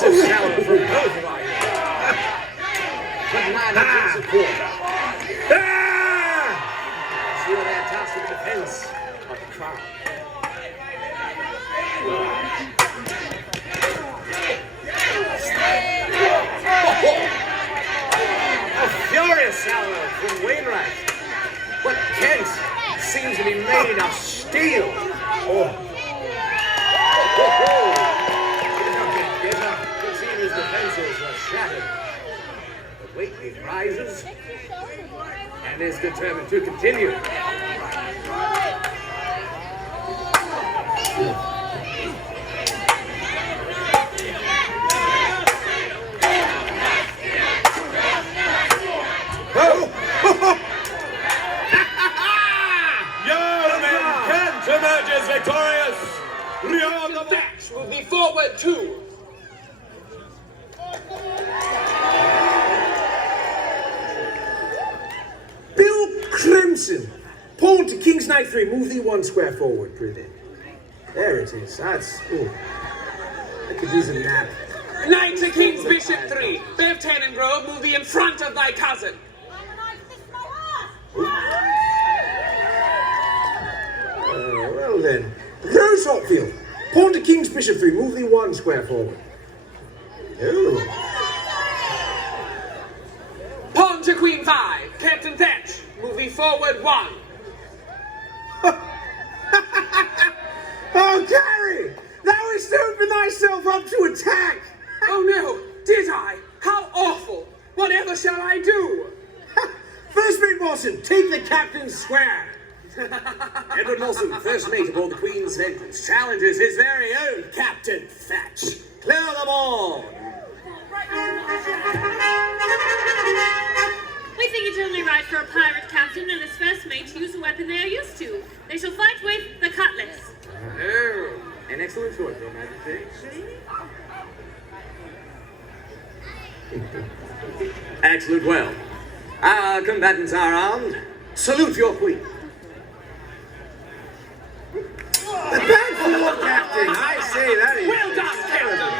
massive salvo from both of our units. But 9 inches of quarter. Seal their task in defense of the crown. A furious salvo from Wainwright. But Kent seems to be made of steel. It seems his defenses are shattered. But Waitley rises and is determined to continue. Emerges victorious! Rion the match will be forward too! Bill Crimson! Pawn to King's Knight 3, move thee 1 square forward, prudent. There it is, that's... Ooh. I could use a nap. Knight to King's Bishop 3, Bev Tannengrove, move thee in front of thy cousin. Well then, Rose Hotfield, pawn to King's Bishop 3, move thee 1 square forward. Ooh. Pawn to Queen 5, Captain Thatch, move thee forward 1. Oh, Gary! Thou hast opened thyself up to attack! Oh no, did I? How awful! Whatever shall I do? First mate Wilson, take the captain's square! Edward Molson, first mate aboard the Queen's Vengeance, challenges his very own Captain Thatch. Clear the ball! We think it's only right for a pirate captain and his first mate to use a weapon they are used to. They shall fight with the cutlass. Oh, an excellent choice, Your Majesty. Excellent, well. Our combatants are armed. Salute your Queen. The bad for your captain, I say that is... Well done, Captain!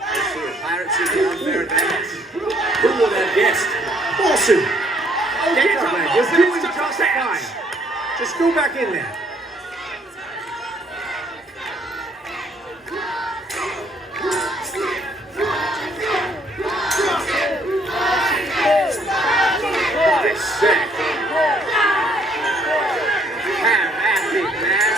I see a pirate seeking unfair advantage. Who would have guessed? Wilson! Get Get up, up, man, Wilson, you're doing it's just just a fine. match. Just go back in there. What a sick. Have at me, man.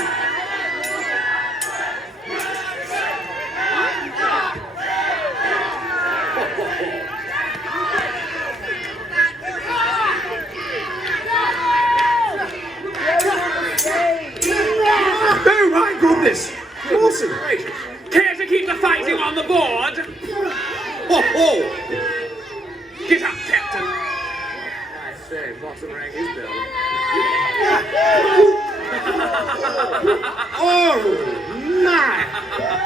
Oh my goodness! Wilson! Care to keep the fighting on the board? Get up, Captain! I say, Boston rang his bell. Oh my!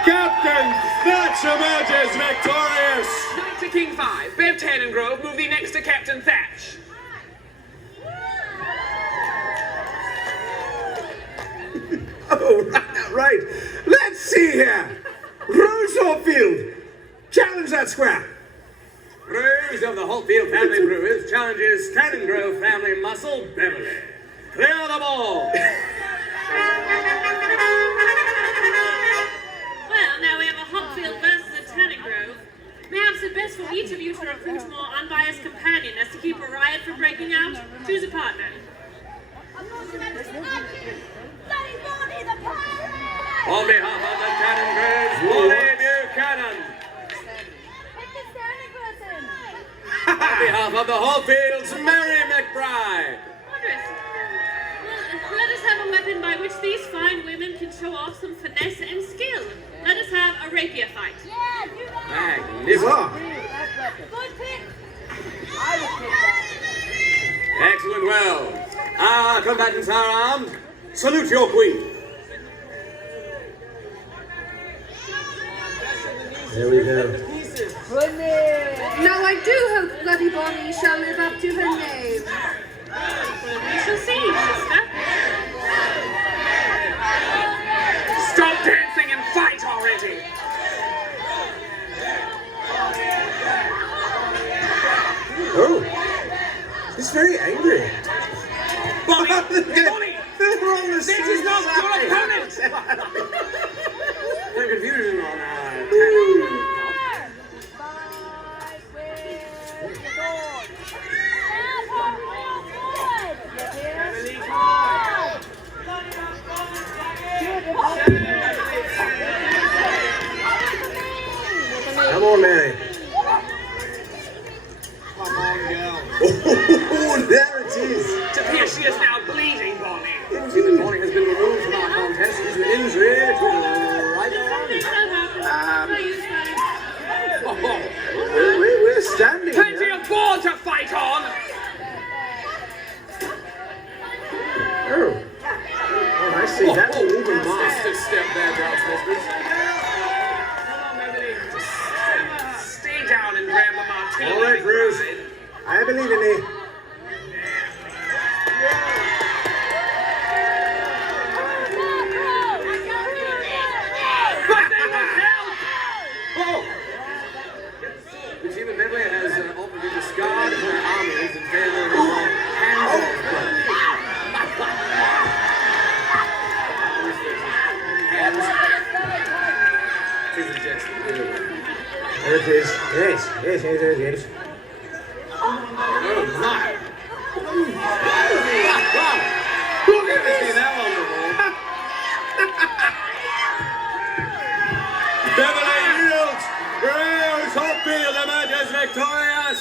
Captain Thatch emerges victorious! Knight to King 5, Bev Tannengrove, move thee next to Captain Thatch. Oh, right. Let's see here. Rose Hotfield, challenge that square. Rose of the Holtfield family brewers challenges Tannengrove family muscle Beverly. Clear the ball! Well, now we have a Hopfield versus a Tannengrove. Perhaps it's best for each of you to recruit a more unbiased companion as to keep a riot from breaking out. Choose a partner. On behalf of the Tannengroves, Wally Buchanan. On behalf of the Holtfields, Mary McBride. Wondrous. Well, let us have a weapon by which these fine women can show off some finesse and skill. Let us have a rapier fight. Yeah, do that. Magnificent. Good pick. Excellent, well. Our combatants are armed. Salute your queen. There we go. Now I do hope Bloody Bonnie shall live up to her name. We shall see, sister. Stop dancing has been removed from our contest due to an injury to the right arm. We're standing Plenty here. of war to fight on! Oh, I see. That's a woman Just mark. a step there, Brown Smithers. Stay down and grab the martini. All right, Bruce. I believe in you. But they will help! Oh! The team of Medway has opted to discard her armies in favor of her hands. Hands. This is just There it is. Yes. Oh my! Look at this! That on the wall. Beverly Hills, Rose Hopfield, the match is victorious.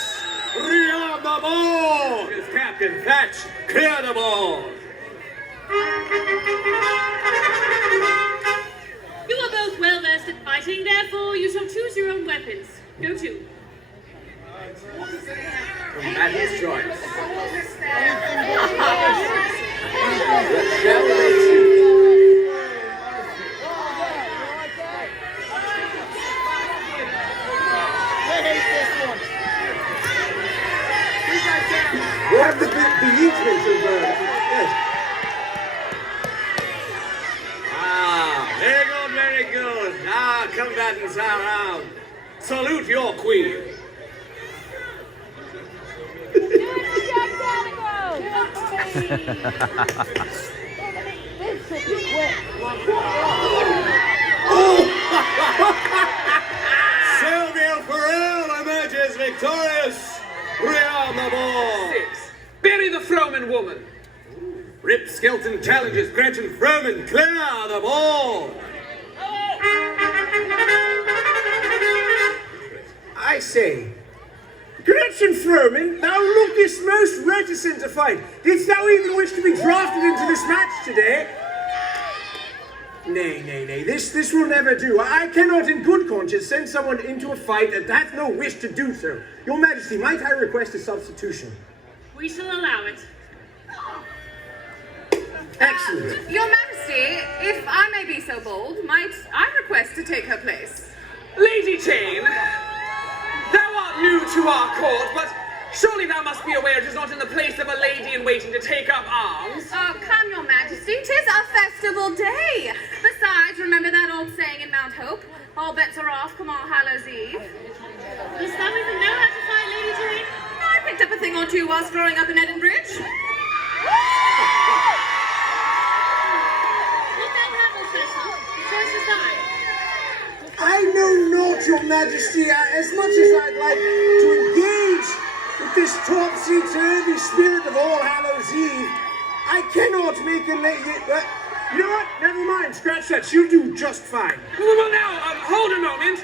Rearm the ball. It's Captain Thatch. Clear the ball. You are both well versed at fighting, therefore you shall choose your own weapons. Go to. Combatant's choice. What shall we choose? We'll have the beachments of yes. Very good. Combatants are out. Salute your queen. Sylvia Farrell emerges victorious. Rearm the ball. 6. Bury the Froman woman. Rip Skelton challenges Gretchen Froman. Clear the ball. I say, Gretchen Froman, thou lookest most reticent to fight. Didst thou even wish to be drafted into this match today? Nay, this will never do. I cannot in good conscience send someone into a fight that hath no wish to do so. Your Majesty, might I request a substitution? We shall allow it. Excellent. Your Majesty, if I may be so bold, might I request to take her place? Lady Jane, thou art new to our court, but surely thou must be aware it is not in the place of a lady in waiting to take up arms. Oh, come, Your Majesty, 'tis a festival day. Besides, remember that old saying in Mount Hope, all bets are off come All Hallows Eve. Dost thou even know how to fight, Lady Jane? I picked up a thing or two whilst growing up in Edinbridge. Look thou have, Cecil. So is I. I know not, Your Majesty, as much as I'd like to engage with this topsy-turvy spirit of All Hallows Eve, I cannot make a lady. You know what? Never mind. Scratch that. She'll do just fine. Well, now, hold a moment.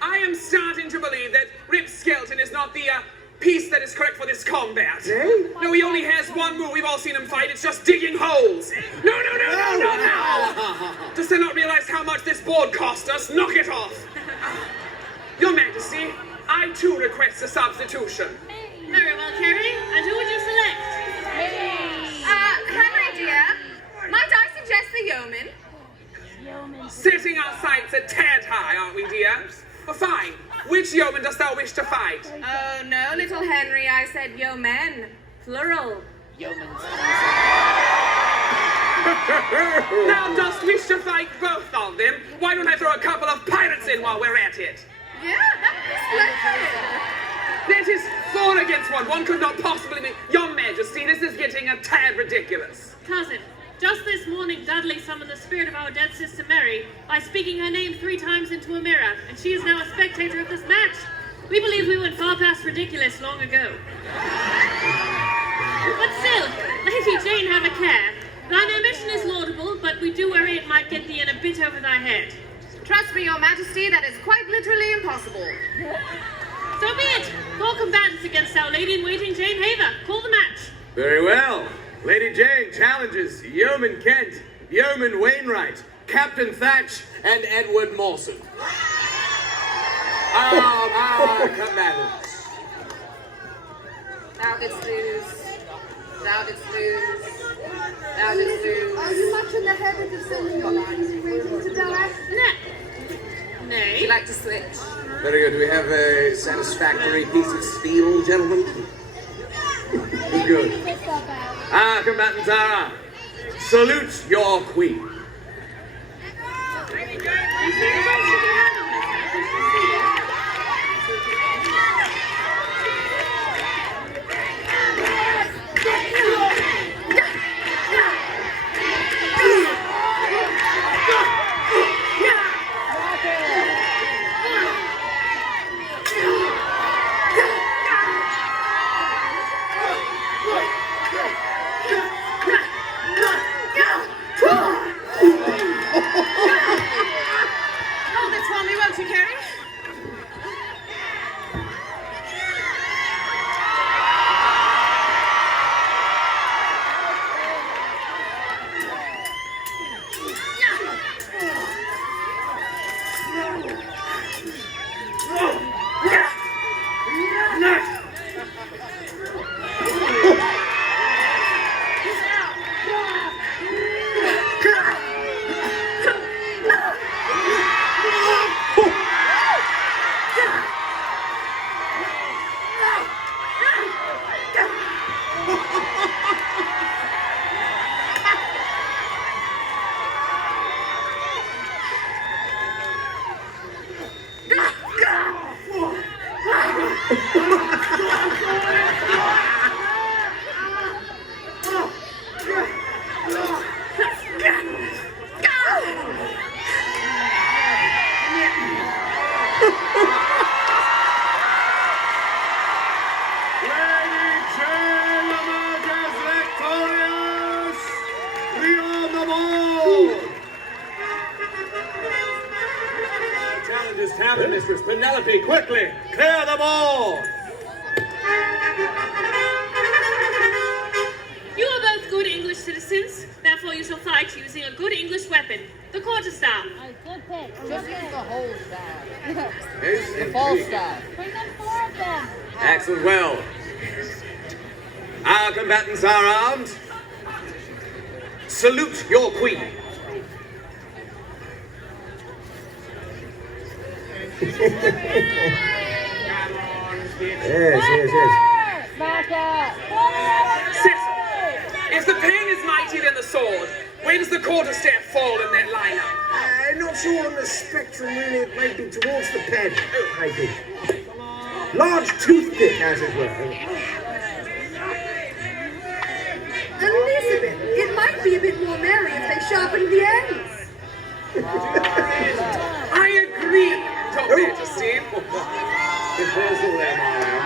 I am starting to believe that Rip Skelton is not the piece that is correct for this combat. Eh? No, he only has one move. We've all seen him fight. It's just digging holes. No. Does he not realize how much this board cost us? Knock it off. Your Majesty, I too request a substitution. Very well, Carrie. And who would you select? Henry, dear, might I suggest the yeoman? Setting our sights a tad high, aren't we, dear? Well, fine. Which yeoman dost thou wish to fight? Oh, no, little Henry, I said yeomen. Plural. Thou dost wish to fight both of them? Why don't I throw a couple of pirates in while we're at it? Yeah, that would be splendid. That is 4 against 1. One could not possibly be... Your Majesty, this is getting a tad ridiculous. Cousin, just this morning Dudley summoned the spirit of our dead sister Mary by speaking her name 3 times into a mirror, and she is now a spectator of this match. We believe we went far past ridiculous long ago. But still, Lady Jane, have a care. Thine ambition is laudable, but we do worry it might get thee in a bit over thy head. Trust me, Your Majesty, that is quite literally impossible. So be it. 4 combatants against our lady-in-waiting Jane Haver. Call the match. Very well. Lady Jane challenges Yeoman Kent. Yeoman Wainwright, Captain Thatch, and Edward Mawson. Combatants. Thou didst lose. Thou didst lose. Thou didst lose. Are you much in the habit of sending your ladies in waiting to die? Would Nay. you like to switch? Very good. Do we have a satisfactory piece of steel, gentlemen? Good. Combatants are armed. Salute your queen. Hold it for me, won't you, Carrie? Tavern Mistress Penelope, quickly, clear them all! You are both good English citizens, therefore you shall fight using a good English weapon, the quarterstaff. Good pick. Just use the whole staff. Yes, The full indeed. staff. Bring them 4 of them. Excellent, well. Our combatants are armed. Salute your queen. Yes. Marker. Cecil, if the pen is mightier than the sword, where does the quarterstaff fall in that lineup? Not sure on the spectrum, really. It might be towards the pen. Maybe. Large toothpick, as it were. Elizabeth, it might be a bit more merry if they sharpened the ends. I agree, Your Majesty. Proposal there, Mario.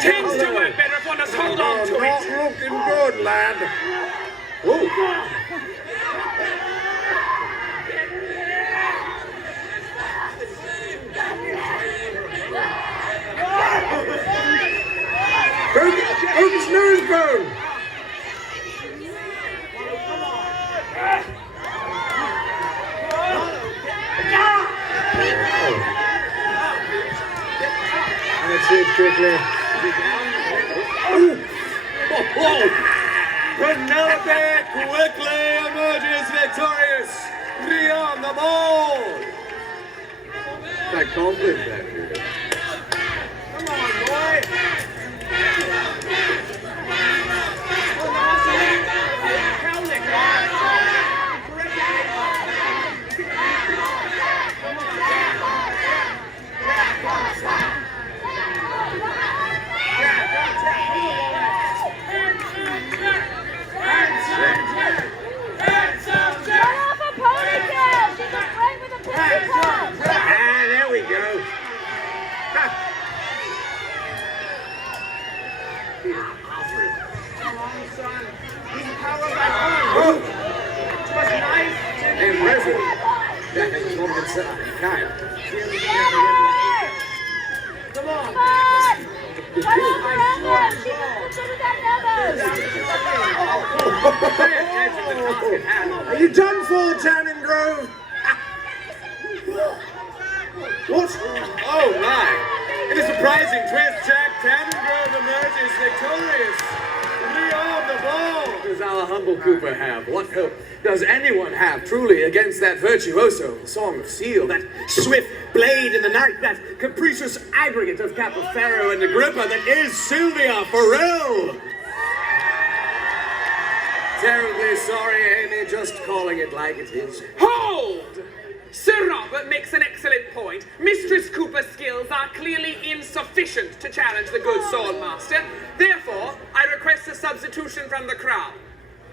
Tends to work better if one does hold on to Not it. looking good, lad. Oh. Broke his nose bone. That's it, quickly. Penelope quickly emerges victorious beyond them all. Quite confident there. Come on, boy. Get off kind. Come on. Are you done for, Tannin Grove? What? Oh my! In a surprising twist, Jack Tannengrove emerges victorious. We own the ball. Does our humble Cooper have? What hope does anyone have truly against that virtuoso Song of Seal, that swift blade in the night, that capricious aggregate of Capoferro and Agrippa that is Sylvia Farrell? Terribly sorry, Amy, just calling it like it is. Hold! Sir Robert makes an excellent point. Mistress Cooper's skills are clearly insufficient to challenge the good sword master. Therefore, I request a substitution from the crowd.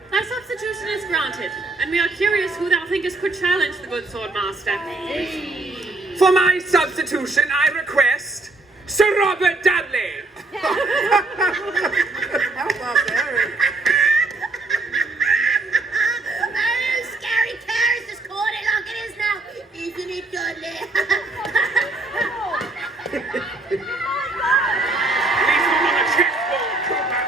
Thy substitution is granted, and we are curious who thou thinkest could challenge the good sword master. For my substitution, I request Sir Robert Dudley. How barbaric. Scary Terrace just called it like it is now. Isn't it, Dudley? Leave him on the chessboard, Cooper.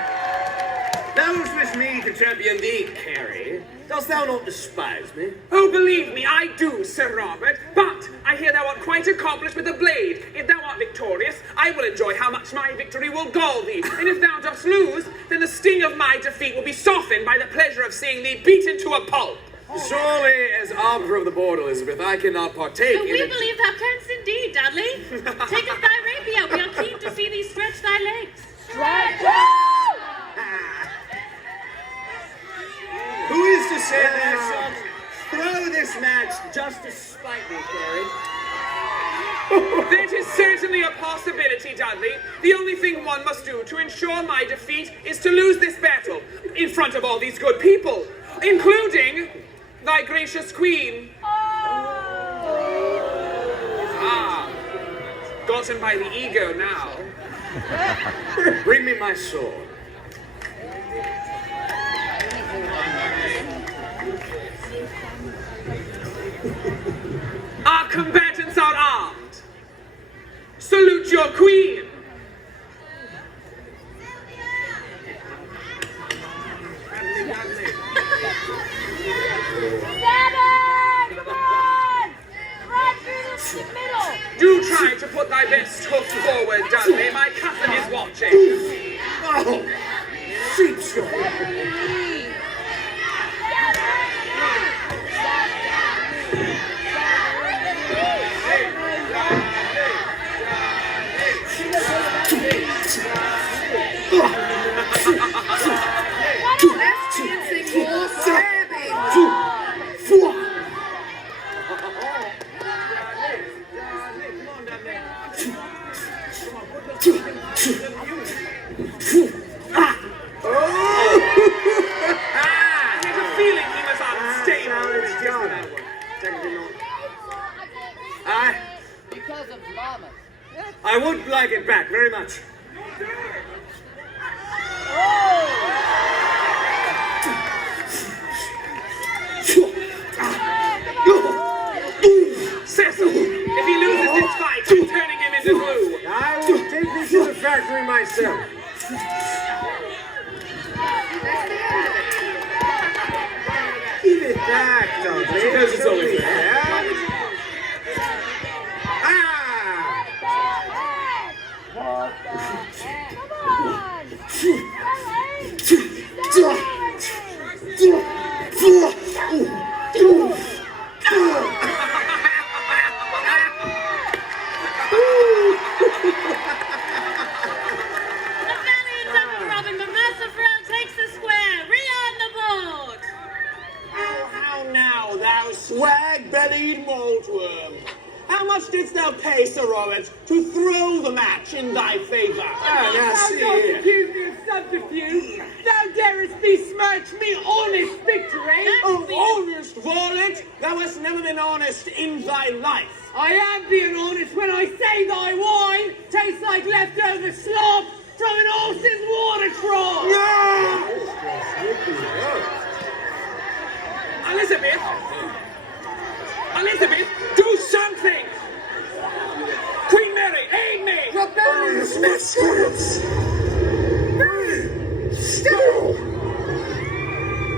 Those with me to champion thee, Carrie. Dost thou not despise me? Oh, believe me, I do, Sir Robert. But I hear thou art quite accomplished with the blade. If thou art victorious, I will enjoy how much my victory will gall thee. And if thou dost lose, then the sting of my defeat will be softened by the pleasure of seeing thee beaten to a pulp. Surely, as Arbiter of the Board, Elizabeth, I cannot partake But in we it. believe thou canst indeed, Dudley. Take up thy rapier. We are keen to see thee stretch thy legs. Who is to say thou shalt throw this match just to spite me, Carrie? That is certainly a possibility, Dudley. The only thing one must do to ensure my defeat is to lose this battle in front of all these good people, including thy gracious queen. Ah, gotten by the ego now. Bring me my sword. Our combatants are armed. Salute your queen. Do try to put thy best hoof forward, Dudley. My cousin is watching. Oh, sheepskin. Less dancing, more stabbing. I had a feeling he was unstable. Because of llamas. I would like it back very much. Cecil, if he loses this fight, I'm turning him into glue. I will take this to the factory myself. Give it back, Dudley. Suppose it's only fair. Yeah? Ah! The valiant Dr. Robin, but Master Farrell takes the square. Re-on the board. How now, thou swag-bellied maltworm? How much didst thou pay, Sir Robert, to throw the match in thy favour? Now see here. Accuse me of subterfuge. Thou darest besmirch me honest victory. Oh, honest varlet, thou hast never been honest in thy life. I am being honest when I say thy wine tastes like leftover slop from an horse's water trough. Elizabeth, do so miscreants! Be still!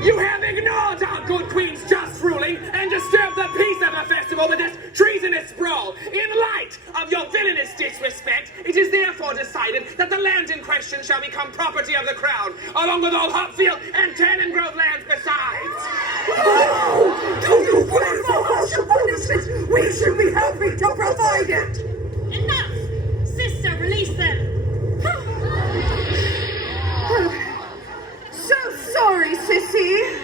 You have ignored our good queen's just ruling and disturbed the peace of the festival with this treasonous brawl. In light of your villainous disrespect, it is therefore decided that the land in question shall become property of the crown, along with all Hopfield and Tannengrove lands besides. Oh, do you pray for harsh punishment? We should be happy to provide it! Enough! Sister, release them! So sorry, Sissy.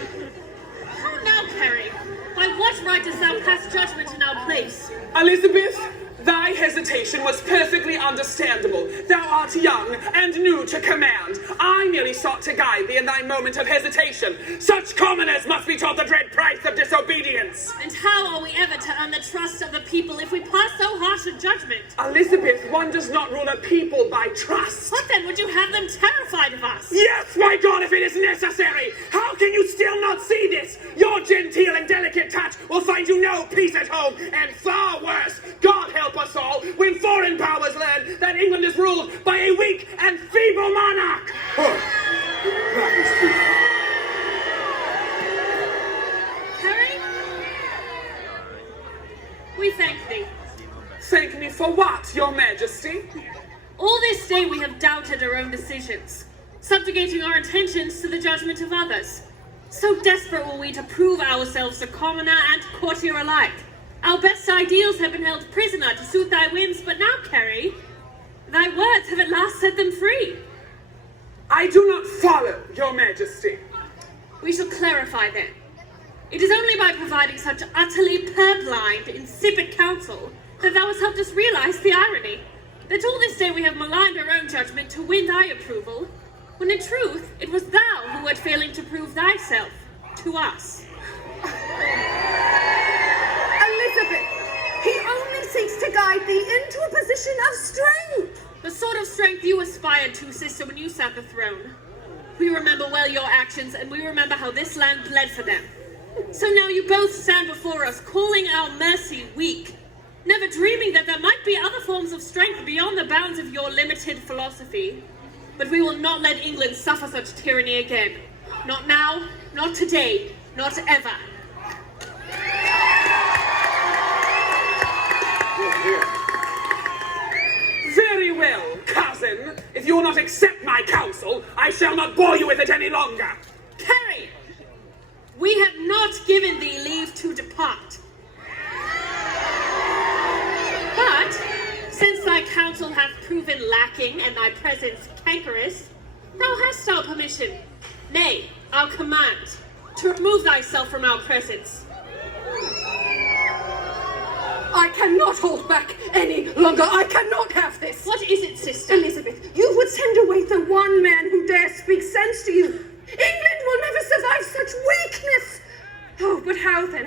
How now, Carrie? By what right dost thou pass judgment in our place? Elizabeth, thy hesitation was perfectly understandable. Thou art young and new to command. I merely sought to guide thee in thy moment of hesitation. Such commoners must be taught the dread price of disobedience. And how are we ever to earn the trust of the people if we pass so harsh a judgment? Elizabeth, one does not rule a people by trust. What then, would you have them terrified of us? Yes, my God, if it is necessary. How can you still not see this? Your genteel and delicate touch will find you no peace at home, and far worse, God help us all, when foreign powers learn that England is ruled by a weak and feeble monarch. Carrie? We thank thee. Thank me for what, your majesty? All this day we have doubted our own decisions, subjugating our intentions to the judgment of others. So desperate were we to prove ourselves to commoner and courtier alike. Our best ideals have been held prisoner to suit thy whims, but now, Carrie, thy words have at last set them free. I do not follow, your majesty. We shall clarify then. It is only by providing such utterly purblind, insipid counsel that thou hast helped us realize the irony, that all this day we have maligned our own judgment to win thy approval, when in truth it was thou who wert failing to prove thyself to us. Elizabeth, he only seeks to guide thee into a position of strength. The sort of strength you aspired to, sister, when you sat the throne. We remember well your actions, and we remember how this land bled for them. So now you both stand before us, calling our mercy weak, never dreaming that there might be other forms of strength beyond the bounds of your limited philosophy. But we will not let England suffer such tyranny again. Not now, not today, not ever. Very well, cousin. If you will not accept my counsel, I shall not bore you with it any longer. Carrie, we have not given thee leave to depart. But, since thy counsel hath proven lacking and thy presence cankerous, thou hast our permission, nay, our command, to remove thyself from our presence. I cannot hold back any longer. I cannot have this. What is it, sister? Elizabeth, you would send away the one man who dare speak sense to you. England will never survive such weakness. Oh, but how then,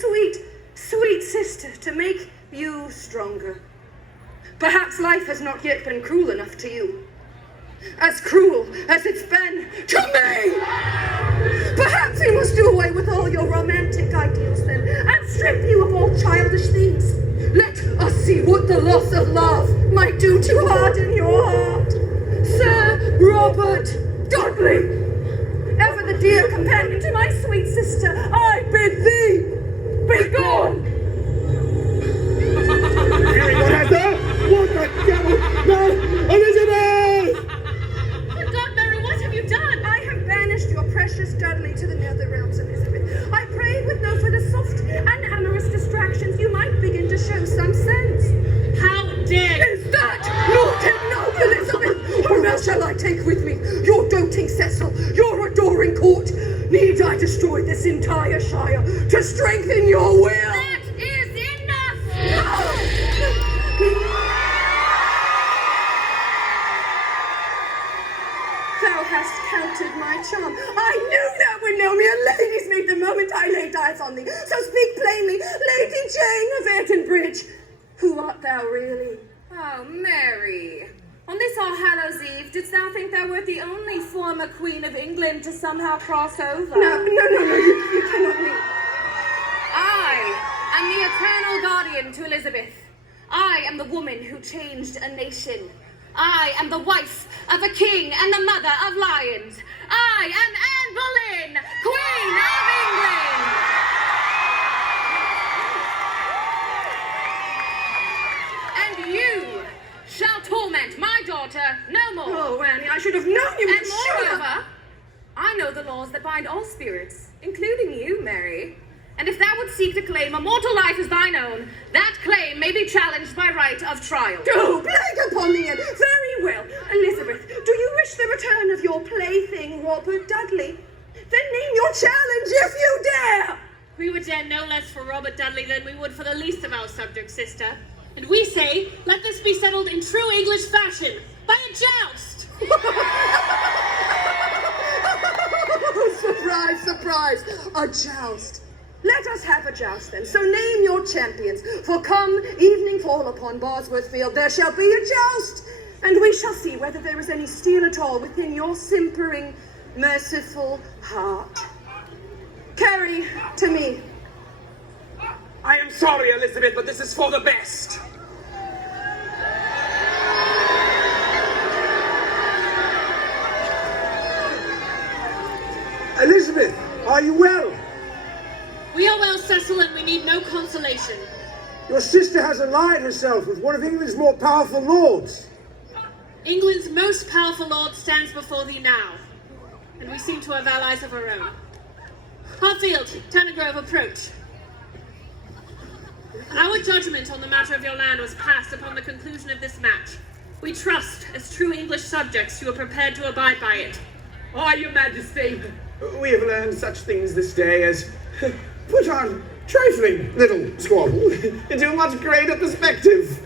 sweet, sweet sister, to make you stronger? Perhaps life has not yet been cruel enough to you. As cruel as it's been to me. Perhaps we must do away with all your romantic ideals then, and strip you of all childish things. Let us see what the loss of love might do to harden your heart. Sir Robert Dudley, ever the dear companion to my sweet sister, I bid thee be gone. What the devil? No! Elizabeth! Good God, Mary, what have you done? I have banished your precious Dudley to the nether realms, Elizabeth. I prayed with no further soft and amorous distractions you might begin to show some sense. How dare Is that not enough, Elizabeth? Whom else shall I take with me? Your doting Cecil, your adoring court. Need I destroy this entire shire to strengthen your will? That is enough! Thou hast counted my charm. I knew thou would know me, a lady's maid the moment I laid eyes on thee. So speak plainly, Lady Jane of Edenbridge. Who art thou really? Oh, Mary. On this All Hallows Eve, didst thou think thou wert the only former Queen of England to somehow cross over? No, you cannot mean. I am the eternal guardian to Elizabeth. I am the woman who changed a nation. I am the wife of a king and the mother of lions. I am Anne Boleyn, Queen of England. And you shall torment my daughter no more. Oh, Annie, I should have known you And would shoot her. moreover, I know the laws that bind all spirits, including you, Mary. And if thou would seek to claim a mortal life as thine own, that claim may be challenged by right of trial. Oh, plague upon thee, Anne. Very well. Elizabeth, do you wish the return of your plaything, Robert Dudley? Then name your challenge if you dare! We would dare no less for Robert Dudley than we would for the least of our subjects, sister. And we say, let this be settled in true English fashion, by a joust! Surprise, surprise! A joust. Let us have a joust then. So name your champions. For come evening fall upon Bosworth Field, there shall be a joust, and we shall see whether there is any steel at all within your simpering, merciful heart. Carry to me. I am sorry, Elizabeth, but this is for the best. Elizabeth, are you well? We are well, Cecil, and we need no consolation. Your sister has allied herself with one of England's more powerful lords. England's most powerful lord stands before thee now, and we seem to have allies of our own. Hartfield, Tannegrove, approach. Our judgment on the matter of your land was passed upon the conclusion of this match. We trust, as true English subjects, you are prepared to abide by it. Oh, your majesty, we have learned such things this day as put our trifling little squabble into a much greater perspective.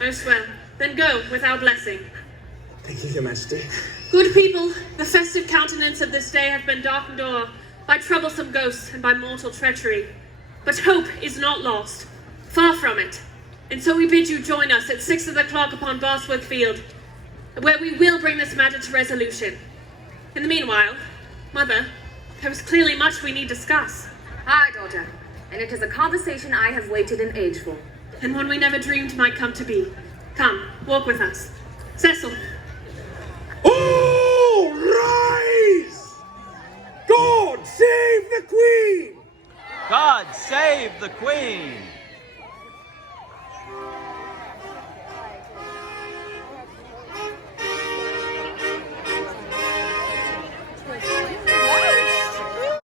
Most well. Then go with our blessing. Thank you, your majesty. Good people, the festive countenance of this day hath been darkened o'er by troublesome ghosts and by mortal treachery. But hope is not lost. Far from it. And so we bid you join us at 6 o'clock upon Bosworth Field, where we will bring this matter to resolution. In the meanwhile, Mother, there is clearly much we need discuss. Aye, daughter, and it is a conversation I have waited an age for. And one we never dreamed might come to be. Come, walk with us. Cecil. All rise! God save the Queen! God save the Queen!